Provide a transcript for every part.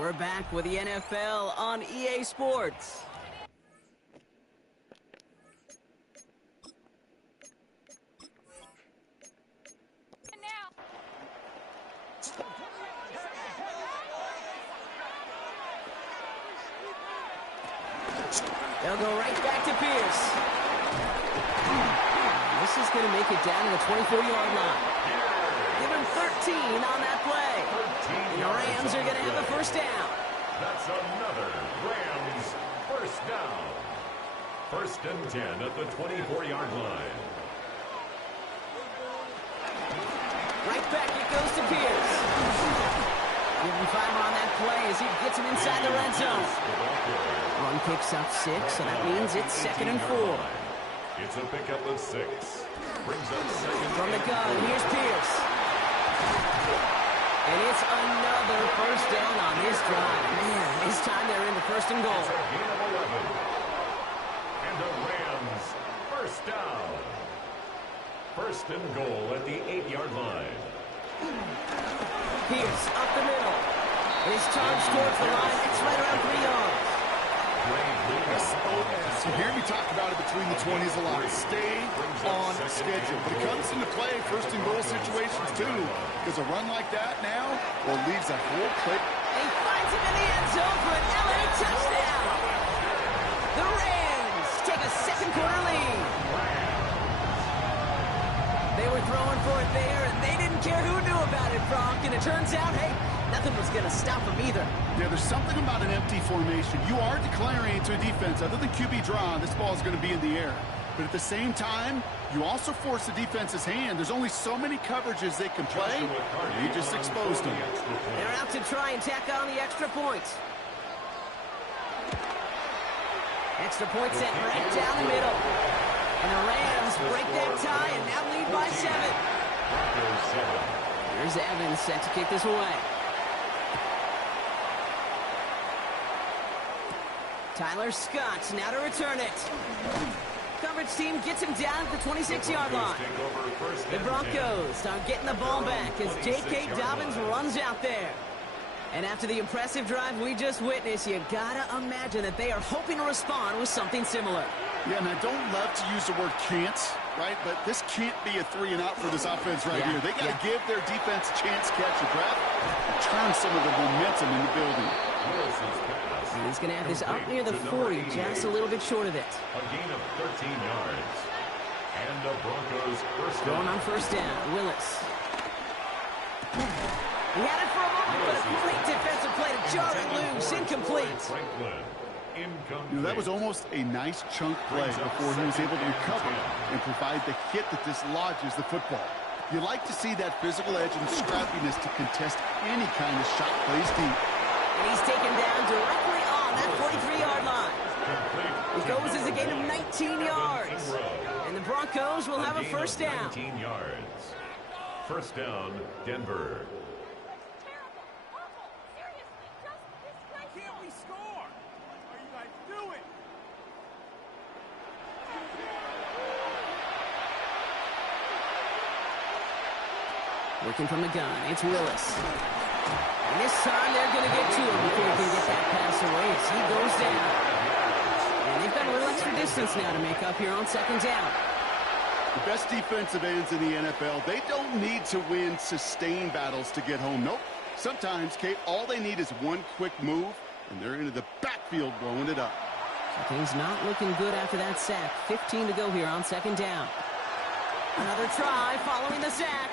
We're back with the NFL on EA Sports. They'll go right back to Pierce. This is going to make it down to the 24-yard line. Give him 13 on that play. And the Rams are going to have a first down. That's another Rams first down. 1st and 10 at the 24-yard line. Right back it goes to Pierce. Give him 5 on that play as he gets him inside the red zone. Run picks up 6, so that means it's 2nd and 4. It's a pickup of 6. Brings up 2nd. From the gun, here's Pierce. And it's another first down on this drive. Man, this time they're in the 1st and goal. It's a gain of 11. And the Rams first down. 1st and goal at the 8-yard line. Pierce up the middle. His charge towards the line. It's right around 3 yards. SOS. You hear me talk about it between the 20s a lot. Stay on schedule. But it comes into play 1st and goal situations too. Because a run like that now, well, leaves a whole play. He finds him in the end zone for an LA touchdown. The Rams take a 2nd quarter lead. They were throwing for it there, and they didn't care who knew about it, Bronk. And it turns out, hey, nothing was going to stop them either. Yeah, there's something about an empty formation. You are declaring to a defense, other than QB draw, this ball is going to be in the air. But at the same time, you also force the defense's hand. There's only so many coverages they can play. You just exposed them. They're out to try and tack on the extra point. Extra point set right down the middle. And the Rams break that tie and now lead by 7. Here's Evans set to kick this away. Tyler Scott now to return it. Coverage team gets him down at the 26-yard line. The Broncos start getting the ball back as J.K. Dobbins runs out there. And after the impressive drive we just witnessed, you gotta imagine that they are hoping to respond with something similar. Yeah, and I don't love to use the word can't, right? But this can't be a 3 and out for this offense right here. They got to give their defense a chance to catch a breath, turn some of the momentum in the building. And he's going to have this up near the 40, just a little bit short of it. A gain of 13 yards. And the Broncos first down. Going on first down, Willis. He had it for a moment, but a complete defensive play to jar it loose. Incomplete. You know, that was almost a nice chunk play before he was able to recover and provide the hit that dislodges the football. You like to see that physical edge and scrappiness to contest any kind of shot plays deep. And he's taken down directly on that 43-yard line. It goes as a gain of 19 yards. And the Broncos will have a first down. 19 yards. First down, Denver. Working from the gun, it's Willis. And this time they're going to get to him before he can get that pass away as he goes down. And they've got a little extra distance now to make up here on 2nd down. The best defensive ends in the NFL, they don't need to win sustained battles to get home. Nope. Sometimes, Kate, all they need is one quick move, and they're into the backfield blowing it up. So things not looking good after that sack. 15 to go here on 2nd down. Another try following the sack.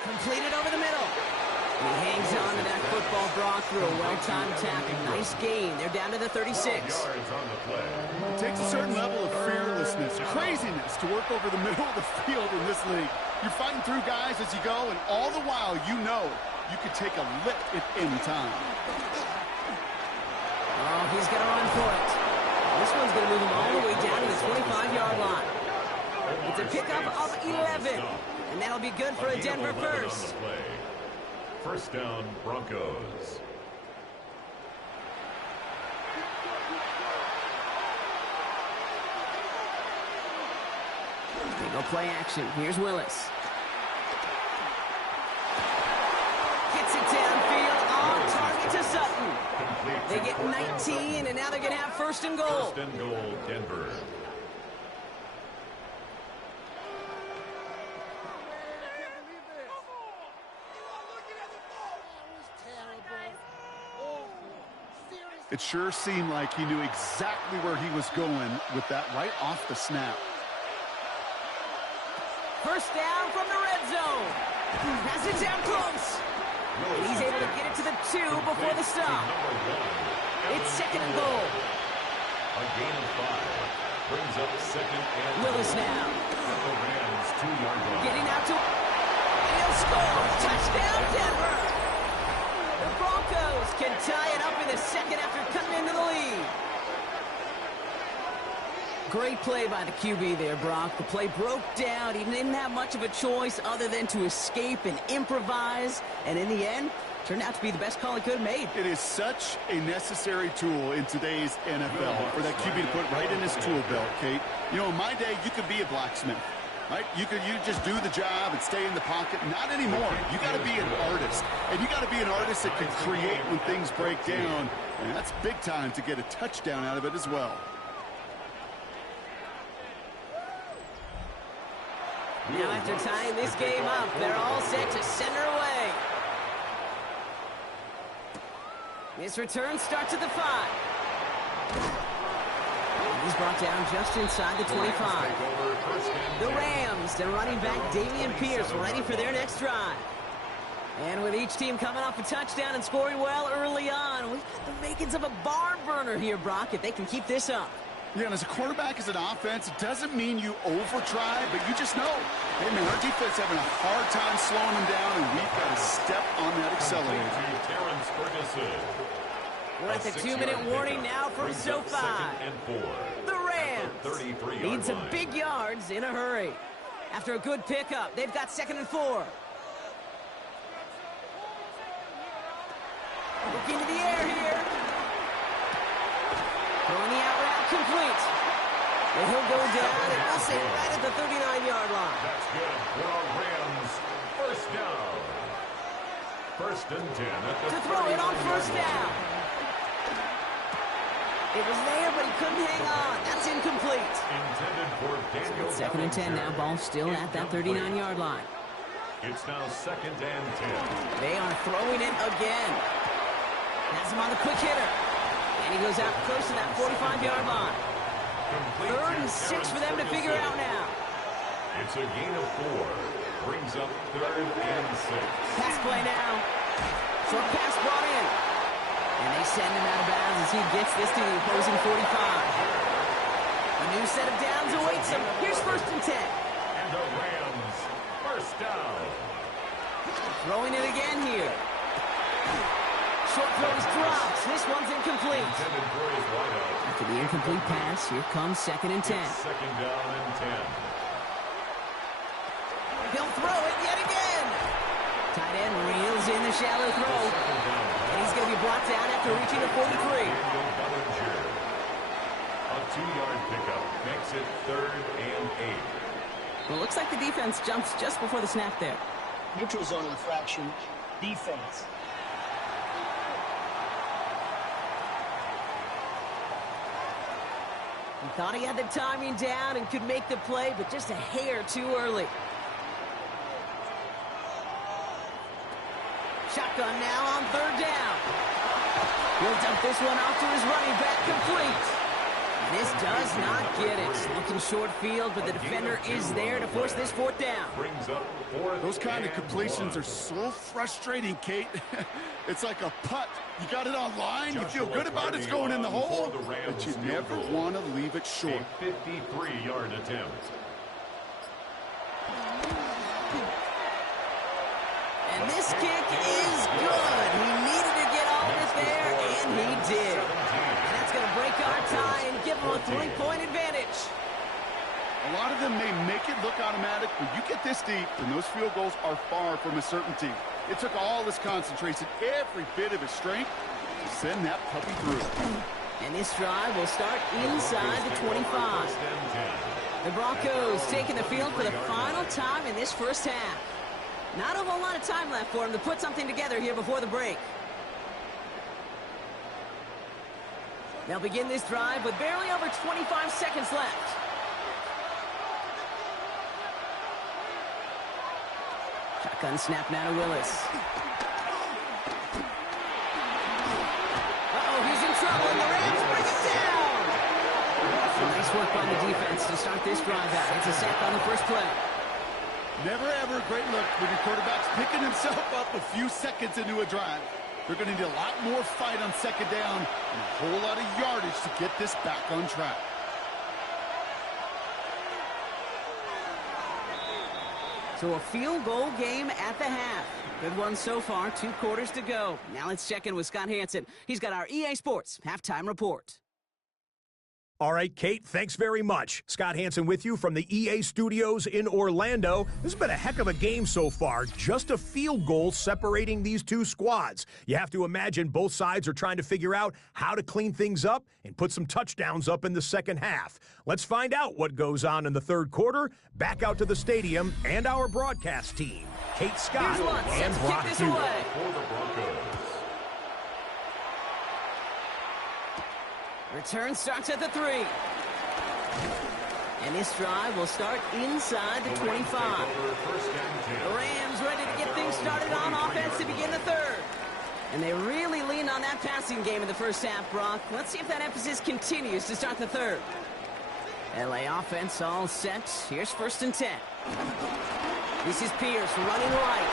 Completed over the middle. And he hangs on to that football, Brock, through a well-timed tackle. Nice gain. They're down to the 36. It takes a certain level of fearlessness, craziness to work over the middle of the field in this league. You're fighting through guys as you go, and all the while you know you could take a lick at any time. Oh, he's got to run for it. This one's going to move him all the way down to the 25-yard line. It's a pickup of 11. And that'll be good for a Denver first. First down, Broncos. They go play action. Here's Willis. Gets it downfield on target to They get 19, and now they're going to have first and goal. First and goal, Denver. It sure seemed like he knew exactly where he was going with that right off the snap. First down from the red zone. Has it down close. And he's able to get it to the 2 before the stop. It's second and goal. A gain of 5 brings up second and Willis now. The Rams 2-yard line. Getting out to... And he'll score. Touchdown, Denver. The Broncos can tie it up in the second after cutting into the lead. Great play by the QB there, Brock. The play broke down. He didn't have much of a choice other than to escape and improvise. And in the end, turned out to be the best call he could have made. It is such a necessary tool in today's NFL for that QB to put right in his tool belt, Kate. You know, in my day, you could be a blacksmith, right? You just do the job and stay in the pocket. Not anymore. You got to be an artist. And you got to be an artist that can create when things break down. And that's big time to get a touchdown out of it as well. Now after tying this game up, they're all set to send her away. This return starts at the 5. He's brought down just inside the 25. The Rams and running back Dameon Pierce ready for their next drive. And with each team coming off a touchdown and scoring well early on, we've got the makings of a barn burner here, Brock, if they can keep this up. Yeah, and as a quarterback, as an offense, it doesn't mean you over-try, but you just know, hey, man, our defense having a hard time slowing them down, and we've got to step on that accelerator. We're at the 2-minute warning now from SoFi. The Rams need some big yards in a hurry. After a good pickup, they've got 2nd and 4. Look into the air here. Throwing the out route complete. And he'll go down, and we'll say right at the 39-yard line. That's good for our Rams. First down. 1st and 10 at the to throw it on first down. It was there, but he couldn't hang on. That's incomplete. Intended for Daniel. 2nd and 10 now. Ball still at that 39-yard line. It's now 2nd and 10. They are throwing it again. Has him on the quick hitter. And he goes out close to that 45-yard line. 3rd and 6 for them to figure out now. It's a gain of 4. Brings up 3rd and 6. Pass play now. Short pass brought in. And they send him out of bounds as he gets this to the opposing 45. A new set of downs awaits him. Here's 1st and 10. And the Rams, first down. Throwing it again here. Short throws drops. This one's incomplete. After the incomplete pass, here comes 2nd and 10. It's 2nd down and 10. He'll throw it yet again. Tight end reels in the shallow throw. And he's going to be brought down after reaching the 43. A 2-yard pickup makes it 3rd and 8. Well, it looks like the defense jumps just before the snap there. Neutral zone infraction, defense. He thought he had the timing down and could make the play, but just a hair too early. Shotgun now on 3rd down. He'll dump this one off to his running back, complete. And this does not get it. Looking short field, but the defender is there to force this 4th down. Brings up 4th. Those kind of completions are so frustrating, Kate. It's like a putt. You got it on line, you feel good about it's going in the hole, but you never want to leave it short. A 53-yard attempt. And this kick is good. He needed to get all of it there, and he did. And that's going to break our tie and give him a 3-point advantage. A lot of them may make it look automatic, but you get this deep, and those field goals are far from a certainty. It took all his concentration, every bit of his strength, to send that puppy through. And this drive will start inside the 25. The Broncos taking the field for the final time in this first half. Not a whole lot of time left for him to put something together here before the break. They'll begin this drive with barely over 25 seconds left. Shotgun snap now to Willis. Uh-oh, he's in trouble, and the Rams bring it down! Nice work by the defense to start this drive out. It's a sack on the first play. Never ever a great look when your quarterback's picking himself up a few seconds into a drive. They're going to need a lot more fight on second down and a whole lot of yardage to get this back on track. So a field goal game at the half. Good one so far, 2 quarters to go. Now let's check in with Scott Hansen. He's got our EA Sports halftime report. All right, Kate, thanks very much. Scott Hansen with you from the EA Studios in Orlando. This has been a heck of a game so far. Just a field goal separating these two squads. You have to imagine both sides are trying to figure out how to clean things up and put some touchdowns up in the second half. Let's find out what goes on in the third quarter. Back out to the stadium and our broadcast team. Kate Scott and Brock Hewitt. Return starts at the 3. And this drive will start inside the 25. The Rams ready to get things started on offense to begin the third. And they really leaned on that passing game in the first half, Brock. Let's see if that emphasis continues to start the third. LA offense all set. Here's 1st and 10. This is Pierce running right.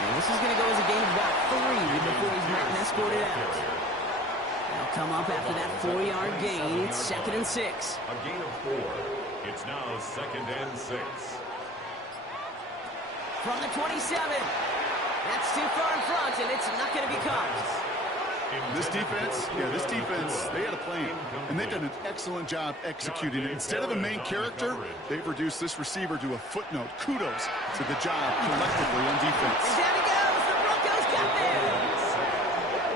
And this is going to go as a gain of about 3 before he's not escorted out. They'll come up after that 4-yard gain. It's 2nd and 6. A gain of 4. It's now 2nd and 6. From the 27. That's too far in front, and it's not going to be caught. This defense, they had a plan, and they've done an excellent job executing it. Instead of a main character, they've reduced this receiver to a footnote. Kudos to the job collectively on defense. And down he goes. The Broncos got there.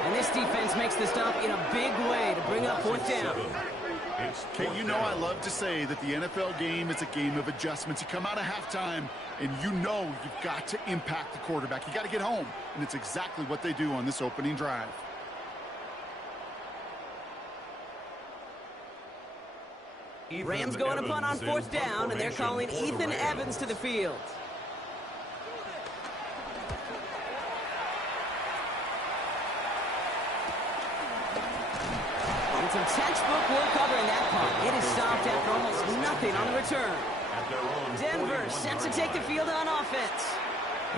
And this defense makes the stop in a big way to bring up 4th down. Kate, you know I love to say that the NFL game is a game of adjustments. You come out of halftime, and you know you've got to impact the quarterback. You got to get home, and it's exactly what they do on this opening drive. Rams going to punt on 4th down, and they're calling Ethan Evans to the field. It's a textbook work covering that punt. It is stopped after almost nothing on the return. Denver set to take the field on offense.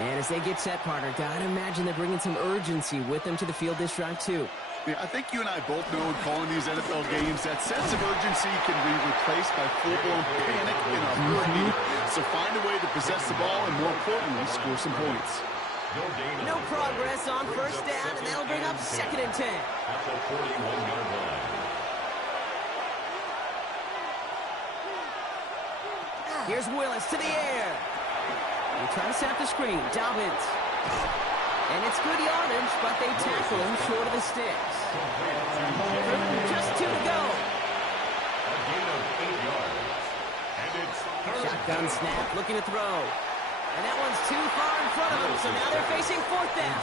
And as they get set, partner, gotta imagine they're bringing some urgency with them to the field this drive, too. Yeah, I think you and I both know in calling these NFL games that sense of urgency can be replaced by full-blown panic in a hurry. So find a way to possess the ball and, more importantly, score some points. No progress on 1st down, and that'll bring up 2nd and 10. At the 41-yard line. Here's Willis to the air. They try to set up the screen. Dobbins. And it's good yardage, but they tackle him short of the sticks. Just 2 to go. A gain of 8 yards. And it's 3rd. Shotgun snap, looking to throw. And that one's too far in front of them, so now they're facing 4th down.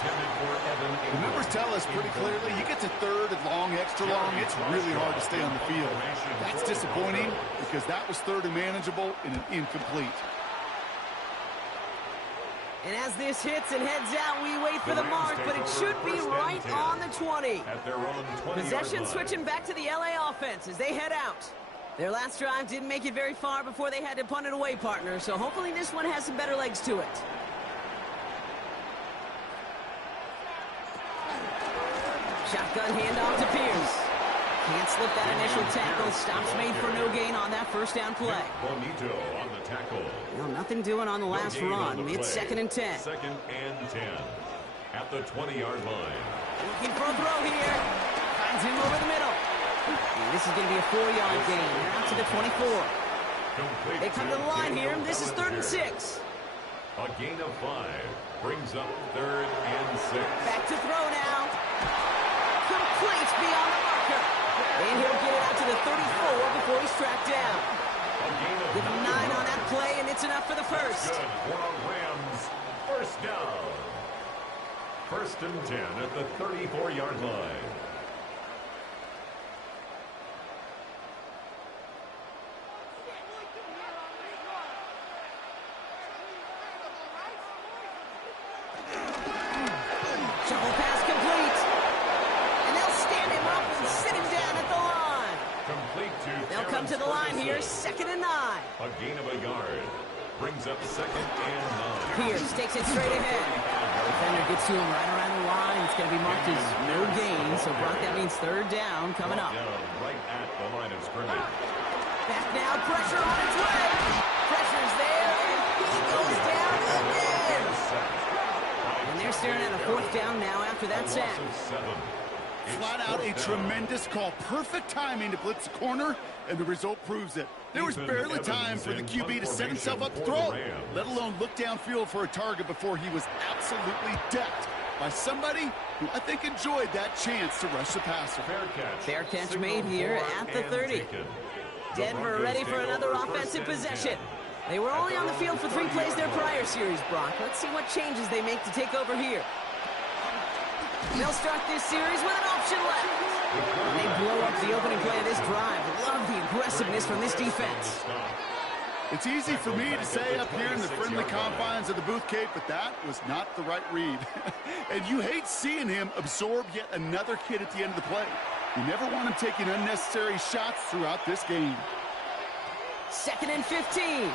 The numbers tell us pretty clearly, you get to 3rd and long, extra long, it's really hard to stay on the field. That's disappointing because that was 3rd and manageable and an incomplete. And as this hits and heads out, we wait for the mark, but it should be right on the 20. Possession switching back to the LA offense as they head out. Their last drive didn't make it very far before they had to punt it away, partner, so hopefully this one has some better legs to it. Shotgun handoff to Pierce. Can't slip that initial tackle. Stops made for no gain on that 1st down play. Bonito on the tackle. Well, nothing doing on the last run. It's 2nd and 10. 2nd and 10. At the 20-yard line. Looking for a throw here. Finds him over the middle. And this is going to be a 4-yard gain. They're out to the 24. They come to the line here. This is 3rd and 6. A gain of 5 brings up 3rd and 6. Back to throw now. Complete beyond the marker. And he'll get it out to the 34 before he's tracked down. Give him 9 on that play, and it's enough for the 1st. Good for Rams. 1st down. 1st and 10 at the 34-yard line. come to the line here, 2nd and 9. A gain of a yard. Brings up 2nd and 9. Pierce takes it straight ahead. Defender gets to him right around the line. It's going to be marked as no gain. So, Brock, that means 3rd down coming up. Down right at the line of scrimmage. Back now, pressure on its way. Pressure's there, and he goes down again. And they're staring at a 4th down now after that sack. Flat out a tremendous call. Perfect timing to blitz the corner, and the result proves it. There was barely time for the QB to set himself up to throw, let alone look downfield for a target before he was absolutely decked by somebody who I think enjoyed that chance to rush the passer. Fair catch made here at the 30. Denver ready for another offensive possession. They were only on the field for 3 plays their prior series, Brock. Let's see what changes they make to take over here. They'll start this series with an option left. And they blow up the opening play of this drive. Love the aggressiveness from this defense. It's easy for me to say up here in the friendly confines of the Booth Cave, but that was not the right read. And you hate seeing him absorb yet another hit at the end of the play. You never want him taking unnecessary shots throughout this game. 2nd and 15.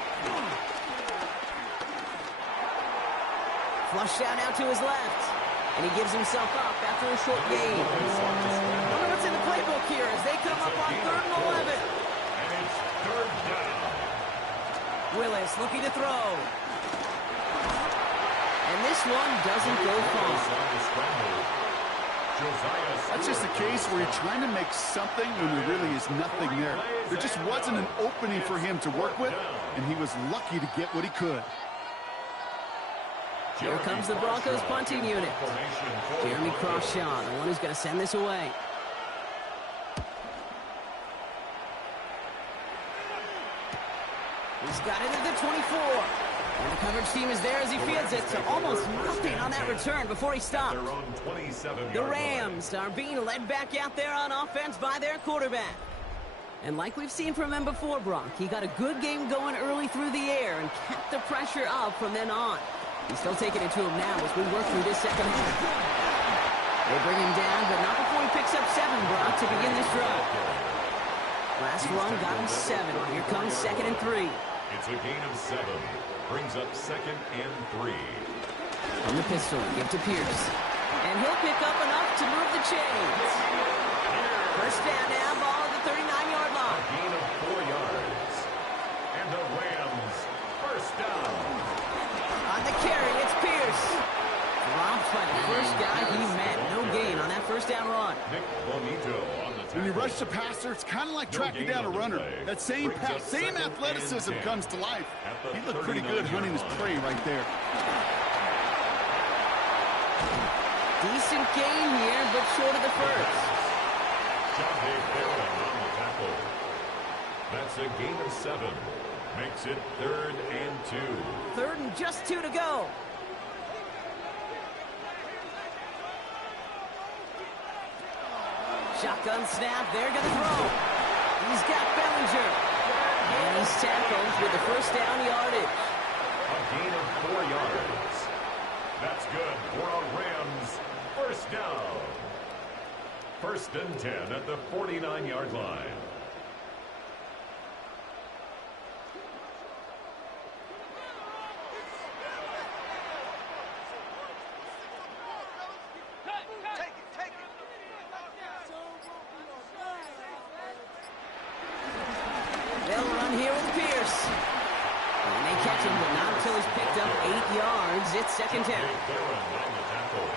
Flush down out to his left. And he gives himself up after a short gain. Wonder what's in the playbook here as they come up on 3rd and 11. And it's 3rd down. Willis looking to throw. And this one doesn't go far. That's just a case where you're trying to make something when there really is nothing there. There just wasn't an opening for him to work with, and he was lucky to get what he could. Here comes the Broncos punting unit. Jeremy Crawshaw, the one who's going to send this away. He's got it at the 24. And the coverage team is there as he fields it. So almost nothing on that return before he stopped. The Rams are being led back out there on offense by their quarterback. And like we've seen from him before, Brock, he got a good game going early through the air and kept the pressure up from then on. He's still taking it to him now as we work through this 2nd half. They bring him down, but not before he picks up 7, Brock, to begin this drive. Last run got him 7. Here comes 2nd and 3. It's a gain of 7. Brings up 2nd and 3. From the pistol, give to Pierce. And he'll pick up enough to move the chains. 1st down now, ball at the 39-yard line. A gain of 4 yards. And the Rams, 1st down. On the carry, it's Pierce. Dropped by the first guy he met. No gain on that 1st down run. Nick Bonito on the tackle. When you rush the passer, it's kind of like tracking down a runner. That same pass, same athleticism comes to life. He looked pretty good hunting his prey right there. Decent gain here, but short of the 1st. On the tackle. That's a gain of 7. Makes it 3rd and 2. 3rd and just 2 to go. Shotgun snap. They're going to throw. He's got Bellinger. And he's tackled with the 1st down yardage. A gain of 4 yards. That's good for a Rams 1st down. 1st and 10 at the 49-yard line. They'll run here with Pierce. And they catch him, but not until he's picked up 8 yards. It's 2nd down. On the tackle.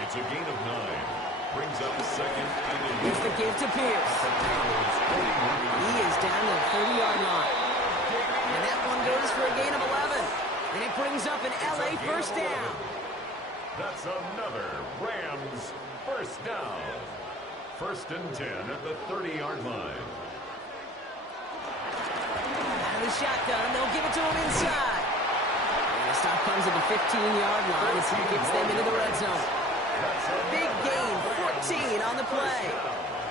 It's a gain of 9. Brings up 2nd and Here's the give to Pierce. He is down to the 30-yard line. And that one goes for a gain of 11. And it brings up an LA 1st down. That's another Rams 1st down. 1st and 10 at the 30-yard line. Out of the shotgun, they'll give it to him inside. And the stop comes at the 15-yard line as he gets them into the red zone. Big gain, 14 on the play.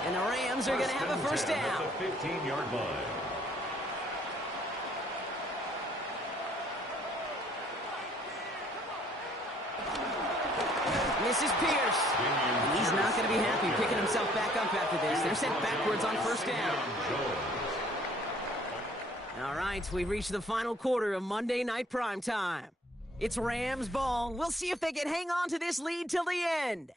And the Rams are going to have a 1st down. At the 15-yard line. This is Pierce. And he's not going to be happy picking himself back up after this. They're sent backwards on first down. All right, we've reached the final quarter of Monday Night Primetime. It's Rams ball. We'll see if they can hang on to this lead till the end.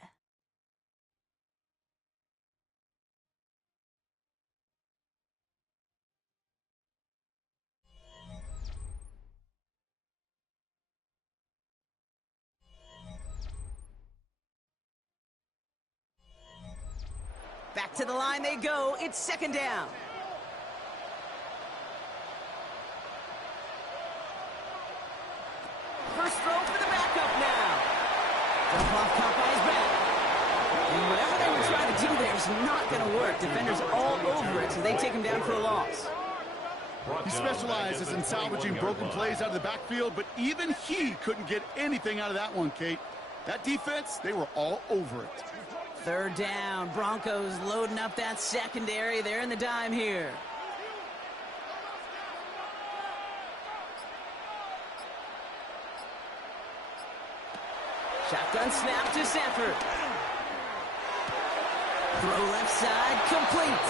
Back to the line they go. It's second down. First throw for the backup now. Dump off caught by his back. And whatever they were trying to do there is not going to work. Defenders all over it, so they take him down for a loss. He specializes in salvaging broken plays out of the backfield, but even he couldn't get anything out of that one, Kate. That defense, they were all over it. Third down. Broncos loading up that secondary. They're in the dime here. Shotgun snap to Sanford. Throw left side, complete.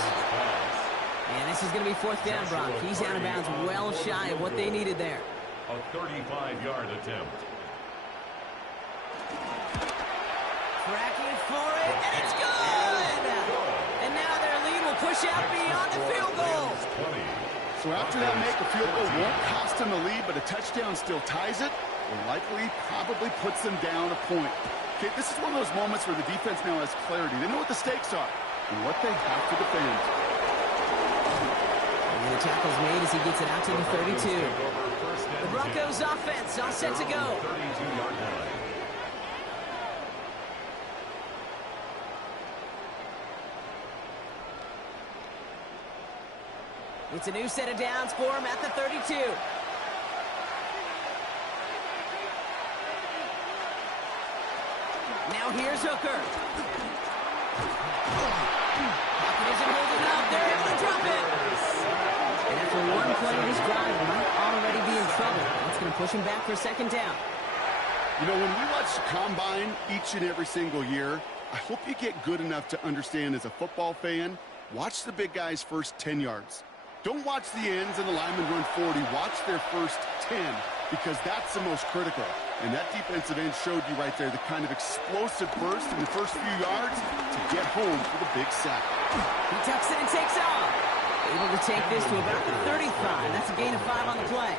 And this is going to be fourth down, Brock. He's out of bounds well shy of what they needed there. A 35-yard attempt. Cracking for it, and it's good! And now their lead will push out beyond the field goal. So after that make, a field goal won't cost them the lead, but a touchdown still ties it. Will likely probably puts them down a point. Okay, this is one of those moments where the defense now has clarity. They know what the stakes are and what they have to defend. And the tackle's made as he gets it out to the 32. The Broncos offense all set to go. 32-yard line. It's a new set of downs for him at the 32. Now here's Hooker. Pocket isn't holding up. They're able to drop it. And after one play of this drive, might already be in trouble. That's going to push him back for second down. You know, when we watch the Combine each and every single year, I hope you get good enough to understand as a football fan, watch the big guys' first 10 yards. Don't watch the ends and the linemen run 40. Watch their first 10, because that's the most critical. And that defensive end showed you right there the kind of explosive burst in the first few yards to get home for the big sack. He tucks it and takes off. Able to take this to about the 35. That's a gain of 5 on the play.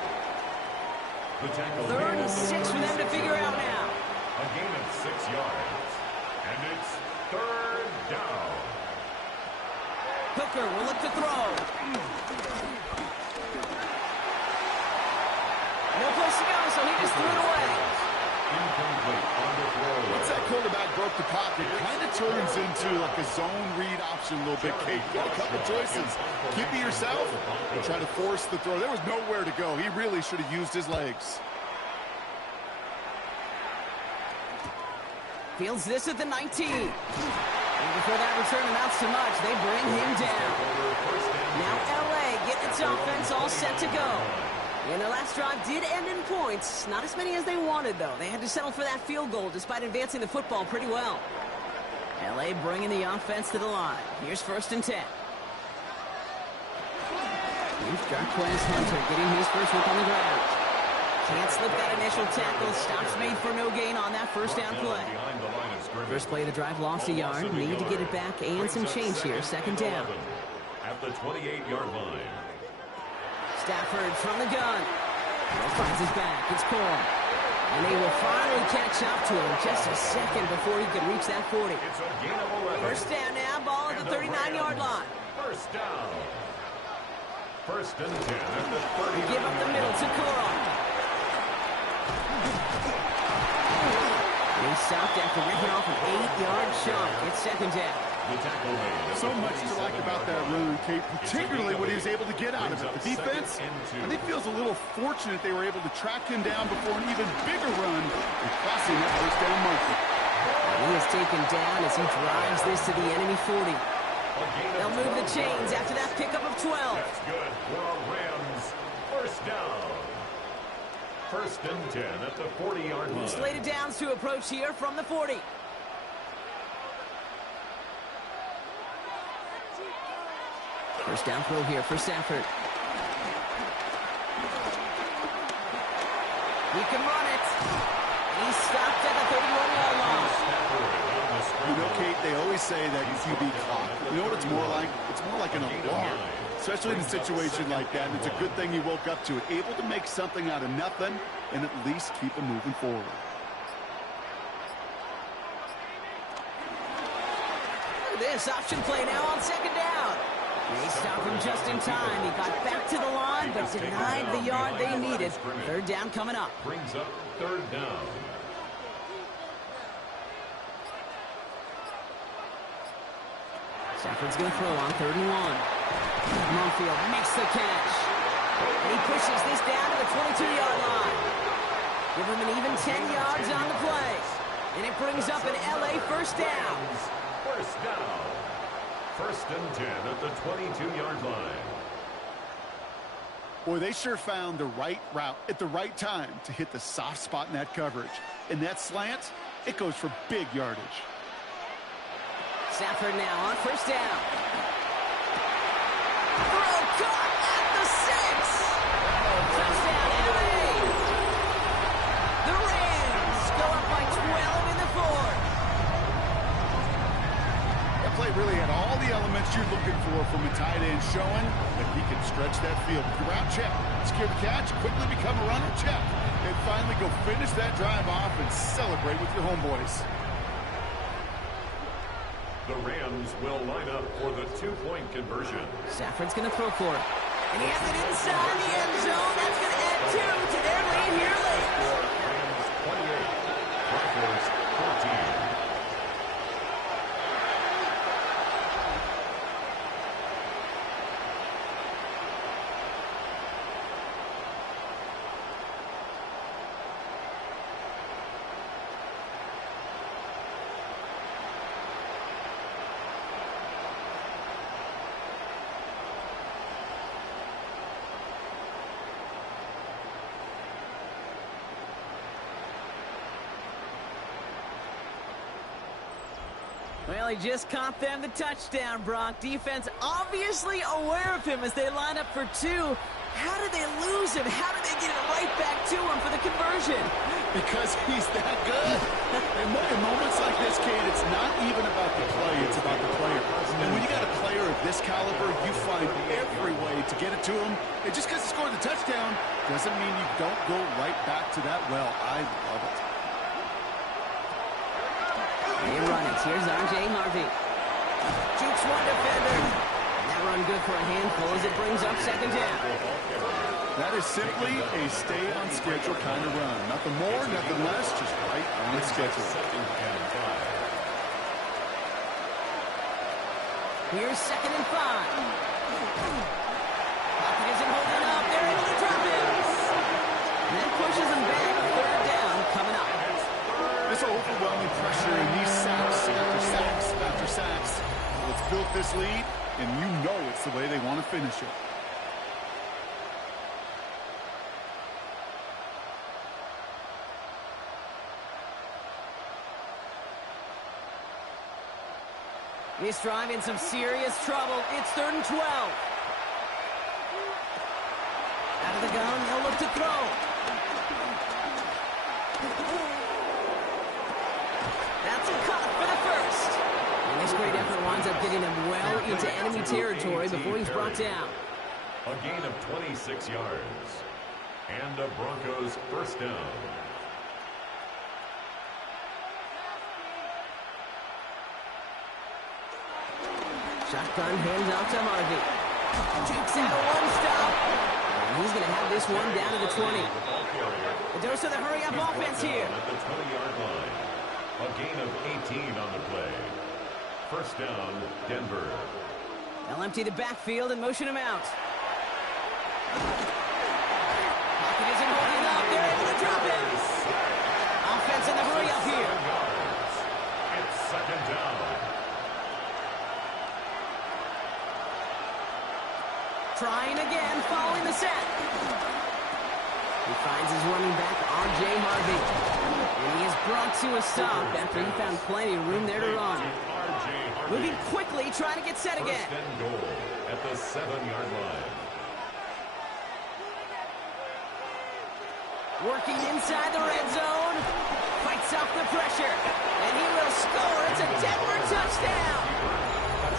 Third and 6 for them to figure out now. A gain of 6 yards. And it's third down. Hooker will look to throw. No place to go, so he just threw it away. Incomplete on the throw. Once that quarterback broke the pocket, it kind of turns into like a zone read option a little bit, Kate. You got a couple choices. Keep it yourself or try to force the throw. There was nowhere to go. He really should have used his legs. Fields this at the 19. And before that return amounts to much, they bring him down. Now L.A. getting its offense all set to go. And their last drive did end in points. Not as many as they wanted, though. They had to settle for that field goal despite advancing the football pretty well. L.A. bringing the offense to the line. Here's first and 10. Here's Jarquez Hunter getting his first look on the ground. Can't slip that initial tackle. Stops made for no gain on that first down play. First play of the drive lost a yard. Need to get it back and some change here. Second down. At the 28-yard line. Stafford from the gun. Finds his back. It's Cole. And they will finally catch up to him just a second before he could reach that 40. It's a gain of 11. First down now. Ball at the 39-yard line. First down. First and 10 at the 30. Give up the middle to Cole. He stopped after ripping off an 8-yard shot. It's second down. So much to like about that run, Kate, particularly what he was able to get out of it. The defense, I think, feels a little fortunate they were able to track him down before an even bigger run and crossing that first down marker. He is taken down as he drives this to the enemy 40. They'll move the chains after that pickup of 12. That's good for our Rams. First down. First and 10 at the 40-yard line. Slated downs to approach here from the 40. First down throw here for Stafford. He can run it. He's stopped at the 31-yard line. You know, Kate, they always say that QB clock. You know what it's more like? It's more like an alarm, especially in a situation like that. And it's a good thing he woke up to it, able to make something out of nothing and at least keep him moving forward. Look at this option play now on second down. They stopped him just in time. He got back to the line, but denied the yard they needed. Third down coming up. Brings up third down. Stafford's going to throw on 3rd and 1. Monfield makes the catch. And he pushes this down to the 22-yard line. Give him an even 10 yards on the play. And it brings up an LA first down. First down. First and 10 at the 22-yard line. Boy, they sure found the right route at the right time to hit the soft spot in that coverage. And that slant, it goes for big yardage. Stafford now on first down. Throw caught at the 6. Touchdown, LA. The Rams go up by 12 in the 4th. That play really had all the elements you're looking for from a tight end, showing that he can stretch that field. The route check, secure the catch, quickly become a runner check, and finally go finish that drive off and celebrate with your homeboys. The Rams will line up for the 2-point conversion. Stafford's going to throw for it. And he has it inside the end zone. That's going to add 2 to their lead here late. Rams 28, Broncos 14. Well, he just caught them the touchdown, Brock. Defense obviously aware of him as they line up for 2. How did they lose him? How did they get it right back to him for the conversion? Because he's that good. In moments like this, Kate, it's not even about the play, it's about the player. And when you got a player of this caliber, you find every way to get it to him. And just because he scored the touchdown doesn't mean you don't go right back to that well. I love it. They run it. Here's R.J. Harvey. Jukes one defender. And that run good for a handful as it brings up second down. That is simply a stay-on-schedule kind of run. Nothing more, nothing less, just right on schedule. Here's 2nd and 5. Pocket isn't holding up. They're able to drop it. And that pushes them back. Third down coming up. This overwhelming pressure and these sacks after sacks after sacks. It's built this lead, and you know it's the way they want to finish it. This drive in some serious trouble. It's 3rd and 12. Out of the gun, they'll look to throw. That's a cut for the first. And this great effort winds up getting him well into enemy territory before he's brought down. A gain of 26 yards. And a Broncos first down. Shotgun hands off to Harvey. Takes out a one-stop. And he's going to have this one down to the 20. A dose of the hurry-up offense here. At the 20-yard line. A gain of 18 on the play. First down, Denver. They'll empty the backfield and motion him out. Pocket isn't holding up. They're able to drop it. Offense in the hurry-up here. It's second down. Trying again, following the sack. He finds his running back, R.J. Harvey. And he is brought to a stop after he found plenty of room there to run. R.J. Moving quickly, trying to get set again. First and goal at the 7-yard line. Working inside the red zone. Fights off the pressure. And he will score. It's a Denver touchdown.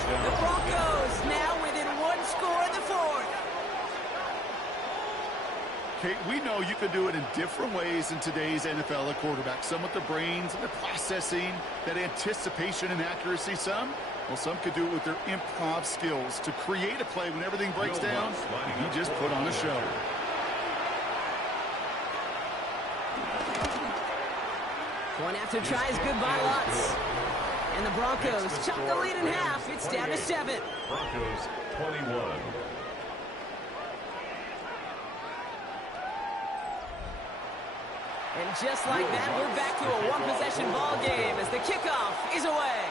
The Broncos now within one score in the fourth. Kate, we know you can do it in different ways in today's NFL at quarterback. Some with the brains and the processing, that anticipation and accuracy. Some could do it with their improv skills to create a play when everything breaks down. He just put on a show. One after tries good by Lutz. And the Broncos chop the lead in half. It's down to 7. Broncos 21. And just like that, we're back to a one-possession ball game as the kickoff is away.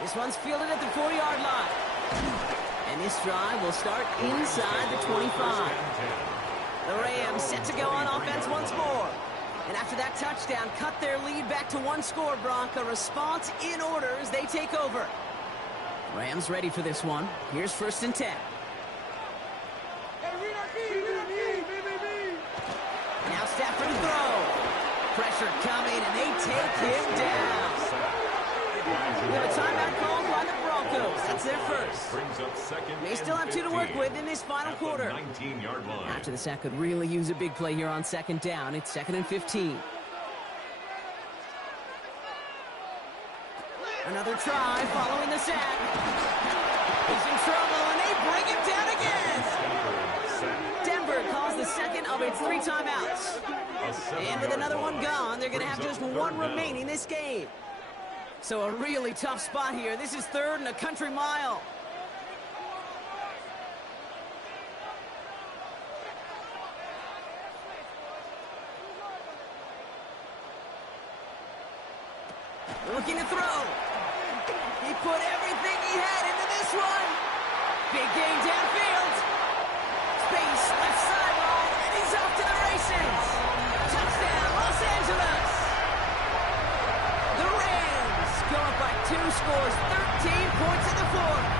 This one's fielded at the 40-yard line. And this drive will start inside the 25. The Rams set to go on offense once more. And after that touchdown, cut their lead back to one score, Bronco. Response in order as they take over. Rams ready for this one. Here's 1st and 10. Now Stafford throw. Pressure coming, and they take him down. We have a timeout called by the Broncos. That's their first. Brings up second. They still have 2 to work with in this final quarter. 19-yard line. After the sack, could really use a big play here on 2nd down. It's 2nd and 15. Another try following the sack. He's in trouble, and they bring him down again. Denver calls the second of its 3 timeouts. And with another one gone, they're going to have just 1 remaining this game. So a really tough spot here. This is 3rd and a country mile. Looking to throw. He put everything he had into this one. Big gain downfield. Space, left sideline, and he's off to the races. Touchdown, Los Angeles. The Rams go up by 2 scores, 13 points in the fourth.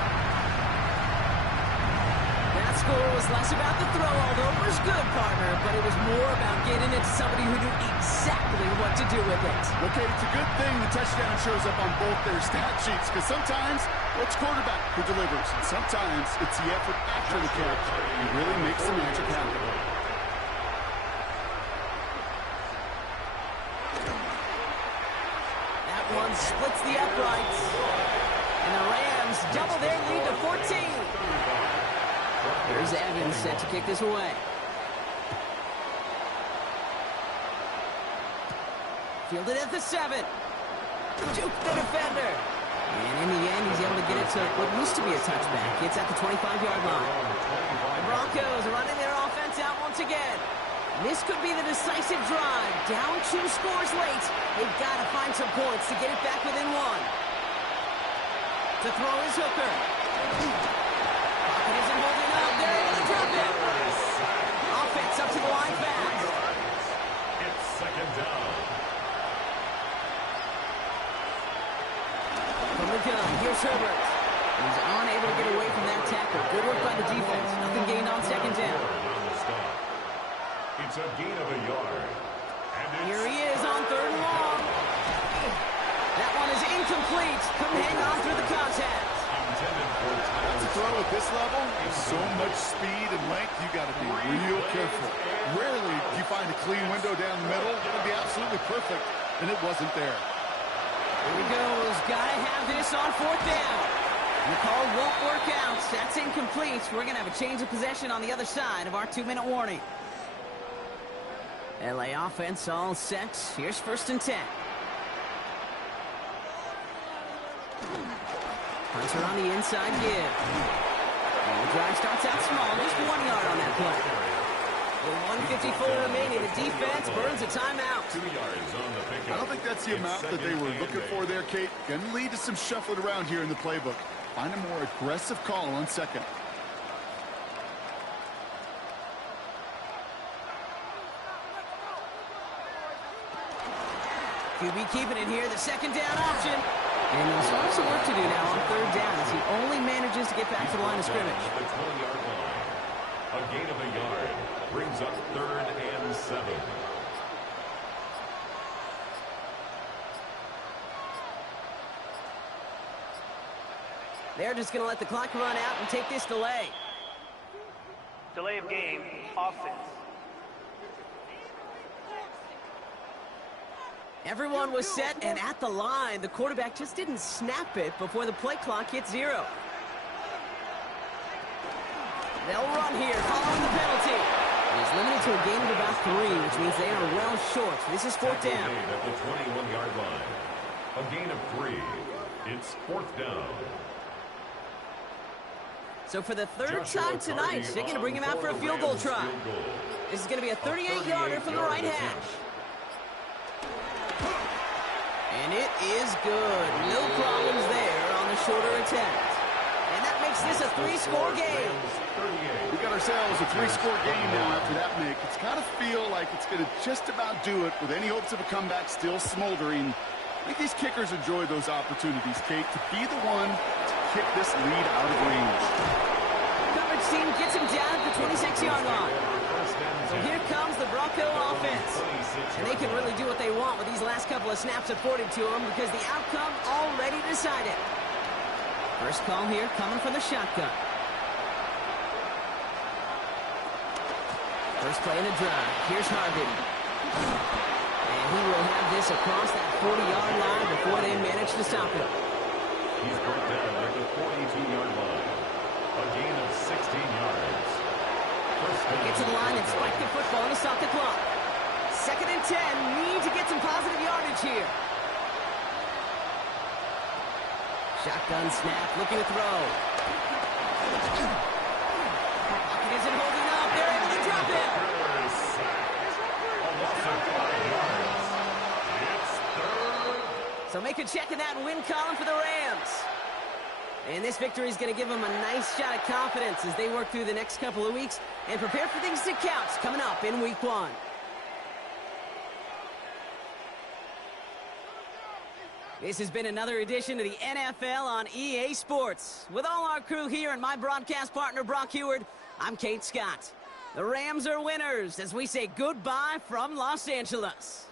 That score was less about the throw, although it was good, partner, but it was more about getting it to somebody who knew exactly what to do with it. Okay, it's a good thing the touchdown shows up on both their stat sheets, because sometimes it's quarterback who delivers, and sometimes it's the effort after the catch. He really makes the magic happen. That one splits the uprights. And the Rams double their lead to 14. Here's Evans set to kick this away. Fielded at the 7. Juke the defender. And in the end, he's able to get it to what used to be a touchback. It's at the 25-yard line. The Broncos running their offense out once again. This could be the decisive drive. Down 2 scores late. They've got to find some points to get it back within 1. To throw is Hooker. Pocket isn't holding up. They're able to drop it. Offense up to the line fast. It's 2nd down. From the gun, here's Herbert. He's unable to get away from that tackle. Good work by the defense. Nothing gained on 2nd down. It's a gain of a yard. And Here he is on 3rd and long. That one is incomplete. Couldn't hang on through the contact. That's a throw at this level. So much speed and length, you got to be real careful. Rarely do you find a clean window down the middle. It would be absolutely perfect, and it wasn't there. Here he goes. Got to have this on 4th down. And the call won't work out. That's incomplete. We're going to have a change of possession on the other side of our 2-minute warning. LA offense all set. Here's 1st and 10. Hunter on the inside give. And the drive starts out small. Just 1 yard on that play. With 1:54 remaining, the defense burns a timeout. 2 yards on the pickup. I don't think that's the amount that they were looking for there, Kate. Going to lead to some shuffling around here in the playbook. Find a more aggressive call on 2nd. QB keeping it here, the 2nd down option. And he'll still have some work to do now on third down as he only manages to get back to the line of scrimmage. At the 20-yard line. A gain of a yard brings up 3rd and 7. They're just going to let the clock run out and take this delay. Delay of game, offense. Everyone was set and at the line. The quarterback just didn't snap it before the play clock hit 0. They'll run here, following the penalty. He's limited to a gain of about 3, which means they are well short. This is 4th down. At the 21-yard line. A gain of 3. It's 4th down. So for the 3rd time tonight, they're going to bring him out for a field goal try. This is going to be a 38-yarder from the right hash. And it is good. No problems there on the shorter attempt. And that makes this a 3-score game. We got ourselves a 3-score game now after that make. It's got to feel like it's going to just about do it with any hopes of a comeback still smoldering. I think these kickers enjoy those opportunities, Kate, to be the one to kick this lead out of range. Coverage team gets him down at the 26-yard line. So here comes the Bronco offense. And they can really do what they want with these last couple of snaps afforded to them because the outcome already decided. First call here coming from the shotgun. First play in the drive. Here's Harvin. And he will have this across that 40-yard line before they manage to stop him. He's brought down at the 42-yard line. A gain of 16 yards. Get to the line and spike the football to stop the clock. 2nd and 10. Need to get some positive yardage here. Shotgun snap, looking to throw. Pocket isn't holding up. They're able to drop it. A loss of 5 yards. It's 3rd. So make a check in that win column for the Rams. And this victory is going to give them a nice shot of confidence as they work through the next couple of weeks and prepare for things to count coming up in Week 1. This has been another edition of the NFL on EA Sports. With all our crew here and my broadcast partner, Brock Heward, I'm Kate Scott. The Rams are winners as we say goodbye from Los Angeles.